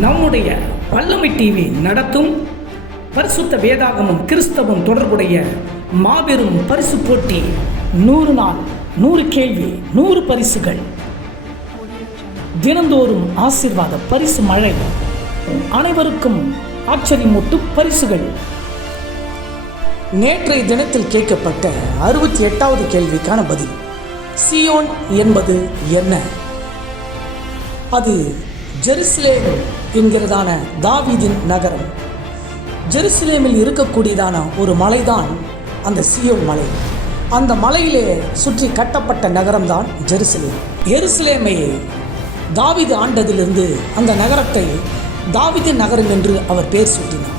நம்முடைய வல்லமை டிவி நடத்தும் பரிசுத்த வேதாகமும் கிறிஸ்தவம் தொடர்புடைய மாபெரும் பரிசு போட்டி நூறு நாள் நூறு கேள்வி நூறு பரிசுகள். தினந்தோறும் ஆசீர்வாத பரிசு மழை. அனைவருக்கும் ஆச்சரியமூட்டு பரிசுகள். நேற்றைய தினத்தில் கேட்கப்பட்ட அறுபத்தி எட்டாவது கேள்விக்கான பதில் சியோன் என்பது என்ன? அது ஜெருசலேம் என்கிறதான தாவீதின் நகரம். ஜெருசலேமில் இருக்கக்கூடியதான ஒரு மலைதான் அந்த சியோன் மலை. அந்த மலையிலே சுற்றி கட்டப்பட்ட நகரம்தான் ஜெருசலேம். எருசலேமை தாவிது ஆண்டதிலிருந்து அந்த நகரத்தை தாவிது நகரம் என்று அவர் பேர் சூட்டினார்.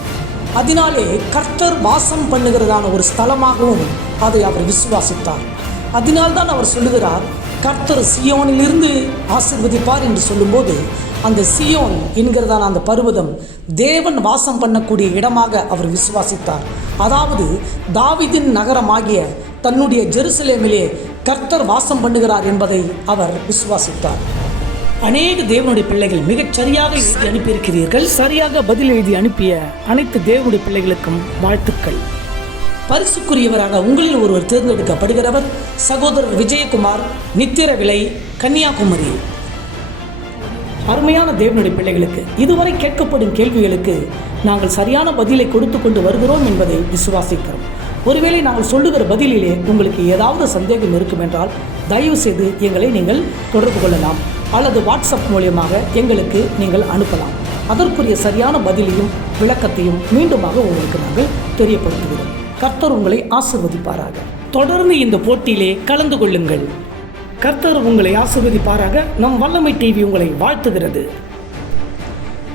அதனாலே கர்த்தர் வாசம் பண்ணுகிறதான ஒரு ஸ்தலமாகவும் அதை அவர் விசுவாசித்தார். அதனால்தான் அவர் சொல்லுகிறார் கர்த்தர் சியோனிலிருந்து ஆசிர்வதிப்பார் என்று சொல்லும்போது அந்த சியோன் என்கிறதான அந்த பர்வதம் தேவன் வாசம் பண்ணக்கூடிய இடமாக அவர் விசுவாசித்தார். அதாவது தாவிதின் நகரமாகிய தன்னுடைய ஜெருசலேமிலே கர்த்தர் வாசம் பண்ணுகிறார் என்பதை அவர் விசுவாசித்தார். அநேக தேவனுடைய பிள்ளைகள் மிகச் சரியாக எழுதி அனுப்பியிருக்கிறீர்கள். சரியாக பதில் எழுதி அனுப்பிய அனைத்து தேவனுடைய பிள்ளைகளுக்கும் வாழ்த்துக்கள். பரிசுக்குரியவராக உங்களில் ஒருவர் தேர்ந்தெடுக்கப்படுகிறவர் சகோதரர் விஜயகுமார் நித்திரவிலை கன்னியாகுமரி. அருமையான தேவனுடைய பிள்ளைகளுக்கு இதுவரை கேட்கப்படும் கேள்விகளுக்கு நாங்கள் சரியான பதிலை கொடுத்து கொண்டு வருகிறோம் என்பதை விசுவாசிக்கிறோம். ஒருவேளை நாங்கள் சொல்லுகிற பதிலிலே உங்களுக்கு ஏதாவது சந்தேகம் இருக்கும் என்றால் தயவு செய்து எங்களை நீங்கள் தொடர்பு கொள்ளலாம் அல்லது வாட்ஸ்அப் மூலியமாக எங்களுக்கு நீங்கள் அனுப்பலாம். அதற்குரிய சரியான பதிலையும் விளக்கத்தையும் மீண்டுமாக உங்களுக்கு நாங்கள் தெரியப்படுத்துகிறோம். கர்த்தர் உங்களை ஆசிர்வதிப்பாராக. தொடர்ந்து இந்த போட்டியிலே கலந்து கொள்ளுங்கள். கர்த்தர் உங்களை ஆசிர்வதிப்பாராக. நம் வல்லமை டிவி உங்களை வாழ்த்துகிறது.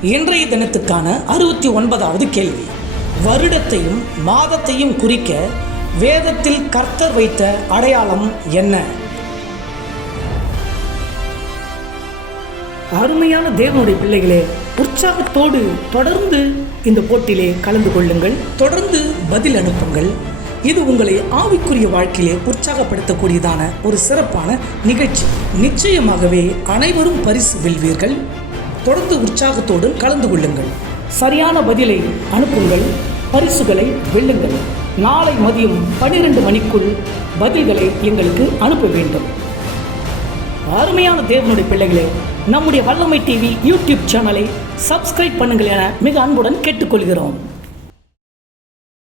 இன்றைய தினத்துக்கான அறுபத்தி ஒன்பதாவது கேள்வி. வருடத்தையும் மாதத்தையும் குறிக்க வேதத்தில் கர்த்தர் வைத்த அடையாளம் என்ன? அருமையான தேவனுடைய பிள்ளைகளே உற்சாகத்தோடு தொடர்ந்து இந்த போட்டியிலே கலந்து கொள்ளுங்கள். தொடர்ந்து பதில் அனுப்புங்கள். இது உங்களை ஆவிக்குரிய வாழ்க்கையிலே உற்சாகப்படுத்தக்கூடியதான ஒரு சிறப்பான நிகழ்ச்சி. நிச்சயமாகவே அனைவரும் பரிசு வெல்வீர்கள். தொடர்ந்து உற்சாகத்தோடு கலந்து கொள்ளுங்கள். சரியான பதிலை அனுப்புங்கள். பரிசுகளை வெல்லுங்கள். நாளை மதியம் பன்னிரண்டு மணிக்குள் பதில்களை எங்களுக்கு அனுப்ப வேண்டும். அருமையான தேவனுடைய பிள்ளைகளே நம்முடைய வல்லமை டிவி யூடியூப் சேனலை சப்ஸ்கிரைப் பண்ணுங்கள் என மிக அன்புடன் கேட்டுக்கொள்கிறோம்.